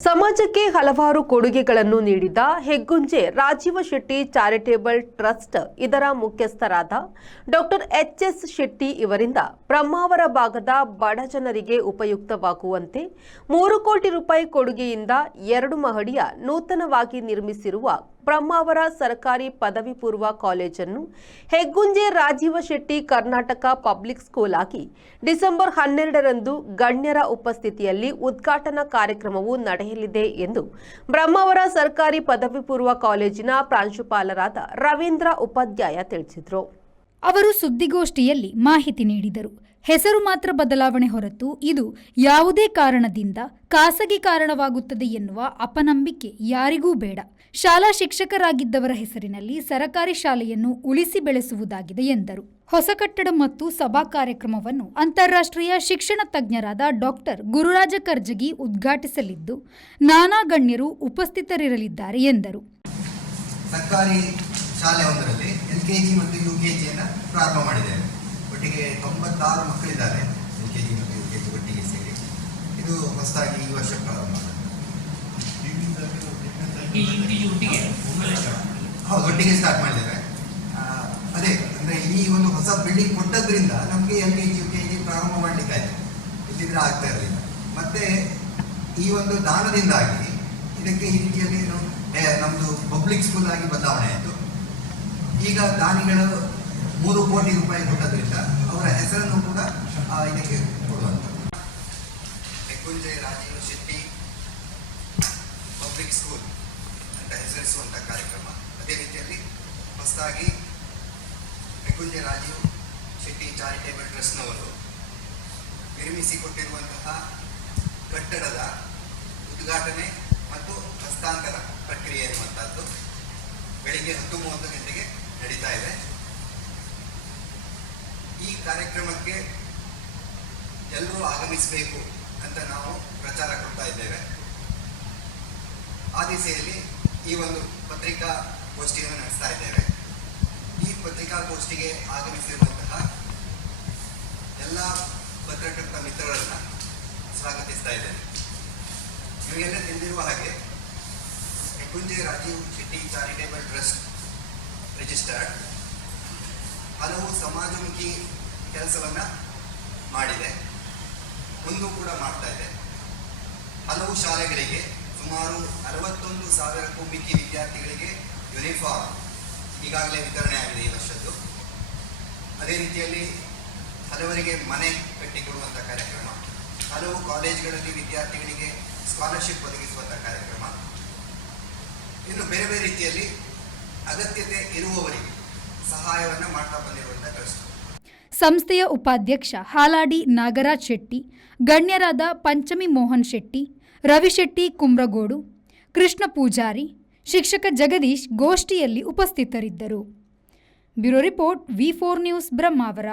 ಸಮಾಜಕ್ಕೆ ಹಲವಾರು ಕೊಡುಗೆಗಳನ್ನು ನೀಡಿದ ಹೆಗ್ಗುಂಜೆ ರಾಜೀವ ಶೆಟ್ಟಿ ಚಾರಿಟೇಬಲ್ ಟ್ರಸ್ಟ್ ಇದರ ಮುಖ್ಯಸ್ಥರಾದ ಡಾಕ್ಟರ್ ಎಚ್ ಎಸ್ ಶೆಟ್ಟಿ ಇವರಿಂದ ಬ್ರಹ್ಮಾವರ ಭಾಗದ ಬಡ ಜನರಿಗೆ ಉಪಯುಕ್ತವಾಗುವಂತೆ ಮೂರು ಕೋಟಿ ರೂಪಾಯಿ ಕೊಡುಗೆಯಿಂದ ಎರಡು ಮಹಡಿಯ ನೂತನವಾಗಿ ನಿರ್ಮಿಸಿರುವ ಬ್ರಹ್ಮಾವರ ಸರ್ಕಾರಿ ಪದವಿ ಪೂರ್ವ ಕಾಲೇಜನ್ನು ಹೆಗ್ಗುಂಜೆ ರಾಜೀವ ಶೆಟ್ಟಿ ಕರ್ನಾಟಕ ಪಬ್ಲಿಕ್ ಸ್ಕೂಲ್ ಆಗಿ ಡಿಸೆಂಬರ್ ಹನ್ನೆರಡರಂದು ಗಣ್ಯರ ಉಪಸ್ಥಿತಿಯಲ್ಲಿ ಉದ್ಘಾಟನಾ ಕಾರ್ಯಕ್ರಮವು ನಡೆಯಲಿದೆ ಎಂದು ಬ್ರಹ್ಮಾವರ ಸರ್ಕಾರಿ ಪದವಿ ಪೂರ್ವ ಕಾಲೇಜಿನ ಪ್ರಾಂಶುಪಾಲರಾದ ರವೀಂದ್ರ ಉಪಾಧ್ಯಾಯ ತಿಳಿಸಿದರು. ಅವರು ಸುದ್ದಿಗೋಷ್ಠಿಯಲ್ಲಿ ಮಾಹಿತಿ ನೀಡಿದರು. ಹೆಸರು ಮಾತ್ರ ಬದಲಾವಣೆ ಹೊರತು ಇದು ಯಾವುದೇ ಕಾರಣದಿಂದ ಖಾಸಗಿ ಕಾರಣವಾಗುತ್ತದೆ ಎನ್ನುವ ಅಪನಂಬಿಕೆ ಯಾರಿಗೂ ಬೇಡ. ಶಾಲಾ ಶಿಕ್ಷಕರಾಗಿದ್ದವರ ಹೆಸರಿನಲ್ಲಿ ಸರಕಾರಿ ಶಾಲೆಯನ್ನು ಉಳಿಸಿ ಬೆಳೆಸುವುದಾಗಿದೆ ಎಂದರು. ಹೊಸ ಕಟ್ಟಡ ಮತ್ತು ಸಭಾ ಕಾರ್ಯಕ್ರಮವನ್ನು ಅಂತಾರಾಷ್ಟ್ರೀಯ ಶಿಕ್ಷಣ ತಜ್ಞರಾದ ಡಾಕ್ಟರ್ ಗುರುರಾಜ ಕರ್ಜಗಿ ಉದ್ಘಾಟಿಸಲಿದ್ದು, ನಾನಾ ಗಣ್ಯರು ಉಪಸ್ಥಿತರಿರಲಿದ್ದಾರೆ ಎಂದರು. ಶಾಲೆ ಒಂದರಲ್ಲಿ ಎಲ್ ಕೆ ಜಿ ಮತ್ತು ಯು ಕೆ ಜಿಯನ್ನು ಪ್ರಾರಂಭ ಮಾಡಿದ್ದೇವೆ. ಒಟ್ಟಿಗೆ ತೊಂಬತ್ತಾರು ಮಕ್ಕಳಿದ್ದಾರೆ, ಎಲ್ ಕೆ ಜಿ ಮತ್ತು ಯು ಕೆ ಜಿ ಒಟ್ಟಿಗೆ ಸೇರಿ. ಇದು ಹೊಸದಾಗಿ ಈ ವರ್ಷ ಪ್ರಾರಂಭ ಹೌದು, ಒಟ್ಟಿಗೆ ಸ್ಟಾರ್ಟ್ ಮಾಡಿದ್ದೇವೆ. ಅದೇ, ಅಂದರೆ ಈ ಒಂದು ಹೊಸ ಬಿಲ್ಡಿಂಗ್ ಕೊಟ್ಟದ್ರಿಂದ ನಮಗೆ L K G, U K G ಪ್ರಾರಂಭ ಮಾಡಲಿಕ್ಕೆ ಇಲ್ಲಿದ್ರೆ ಆಗ್ತಾ ಇರಲಿಲ್ಲ. ಮತ್ತೆ ಈ ಒಂದು ದಾನದಿಂದಾಗಿ ಇದಕ್ಕೆ ಈ ರೀತಿಯಲ್ಲಿ ನಮ್ಮದು ಪಬ್ಲಿಕ್ ಸ್ಕೂಲ್ ಆಗಿ ಬದಲಾವಣೆ ಆಯಿತು. ಈಗ ದಾನಿಗಳು ಮೂರು ಕೋಟಿ ರೂಪಾಯಿ ಕೊಟ್ಟದ್ರಿಂದ ಅವರ ಹೆಸರನ್ನು ಕೂಡ ಇದಕ್ಕೆ ಕೊಡುವಂಥ ಹೆಗ್ಗುಂಜೆ ರಾಜೀವ್ ಶೆಟ್ಟಿ ಪಬ್ಲಿಕ್ ಸ್ಕೂಲ್ ಅಂತ ಹೆಸರಿಸುವಂಥ ಕಾರ್ಯಕ್ರಮ. ಅದೇ ರೀತಿಯಲ್ಲಿ ಹೊಸದಾಗಿ ಹೆಗ್ಗುಂಜೆ ರಾಜೀವ್ ಶೆಟ್ಟಿ ಚಾರಿಟೇಬಲ್ ಟ್ರಸ್ಟ್ನವರು ನಿರ್ಮಿಸಿಕೊಟ್ಟಿರುವಂತಹ ಕಟ್ಟಡದ ಉದ್ಘಾಟನೆ ಮತ್ತು ಹಸ್ತಾಂತರ ಪ್ರಕ್ರಿಯೆ ಎನ್ನುವಂಥದ್ದು ಬೆಳಿಗ್ಗೆ ಹತ್ತು ಮೂವತ್ತು ಗಂಟೆಗೆ ನಡೀತಾ ಇದೆ. ಈ ಕಾರ್ಯಕ್ರಮಕ್ಕೆ ಎಲ್ಲರೂ ಆಗಮಿಸಬೇಕು ಅಂತ ನಾವು ಪ್ರಚಾರ ಕೊಡ್ತಾ ಇದ್ದೇವೆ. ಆ ದಿಸೆಯಲ್ಲಿ ಈ ಒಂದು ಪತ್ರಿಕಾ ಗೋಷ್ಠಿಯನ್ನು ನಡೆಸ್ತಾ ಇದ್ದೇವೆ. ಈ ಪತ್ರಿಕಾಗೋಷ್ಠಿಗೆ ಆಗಮಿಸಿರುವಂತಹ ಎಲ್ಲ ಪತ್ರಕರ್ತ ಮಿತ್ರರನ್ನ ಸ್ವಾಗತಿಸ್ತಾ ಇದ್ದೇನೆ. ನಿಮಗೆಲ್ಲ ತಿಳಿದಿರುವ ಹಾಗೆ Heggunje Rajeev Shetty charitable trust registered ಹಲವು ಸಮಾಜಮುಖಿ ಕೆಲಸವನ್ನು ಮಾಡಿದೆ. ಮುಂದೂ ಕೂಡ ಮಾಡ್ತಾ ಇದೆ. ಹಲವು ಶಾಲೆಗಳಿಗೆ ಸುಮಾರು ಅರವತ್ತೊಂದು ಸಾವಿರಕ್ಕೂ ಮಿಕ್ಕಿ ವಿದ್ಯಾರ್ಥಿಗಳಿಗೆ ಯೂನಿಫಾರ್ಮ್ ಈಗಾಗಲೇ ವಿತರಣೆ ಆಗಿದೆ ಈ ವರ್ಷದ್ದು. ಅದೇ ರೀತಿಯಲ್ಲಿ ಹಲವರಿಗೆ ಮನೆ ಕಟ್ಟಿಕೊಡುವಂಥ ಕಾರ್ಯಕ್ರಮ, ಹಲವು ಕಾಲೇಜುಗಳಲ್ಲಿ ವಿದ್ಯಾರ್ಥಿಗಳಿಗೆ ಸ್ಕಾಲರ್ಶಿಪ್ ಒದಗಿಸುವಂಥ ಕಾರ್ಯಕ್ರಮ. ಇನ್ನು ಬೇರೆ ಬೇರೆ ರೀತಿಯಲ್ಲಿ ಅಗತ್ಯತೆ ಇರುವವರಿಗೆ ಸಹಾಯವನ್ನ ಮಾಡ್ತಾ ಬಂದಿರುವಂತ ಟ್ರಸ್ಟ್ ಸಂಸ್ಥೆಯ ಉಪಾಧ್ಯಕ್ಷ ಹಾಲಾಡಿ ನಾಗರಾಜ್ ಶೆಟ್ಟಿ, ಗಣ್ಯರಾದ ಪಂಚಮಿ ಮೋಹನ್ ಶೆಟ್ಟಿ ರವಿಶೆಟ್ಟಿ ಕುಮ್ರಗೋಡು ಕೃಷ್ಣ ಪೂಜಾರಿ, ಶಿಕ್ಷಕ ಜಗದೀಶ್ ಗೋಷ್ಠಿಯಲ್ಲಿ ಉಪಸ್ಥಿತರಿದ್ದರು. Bureau report V four news Brahmavar.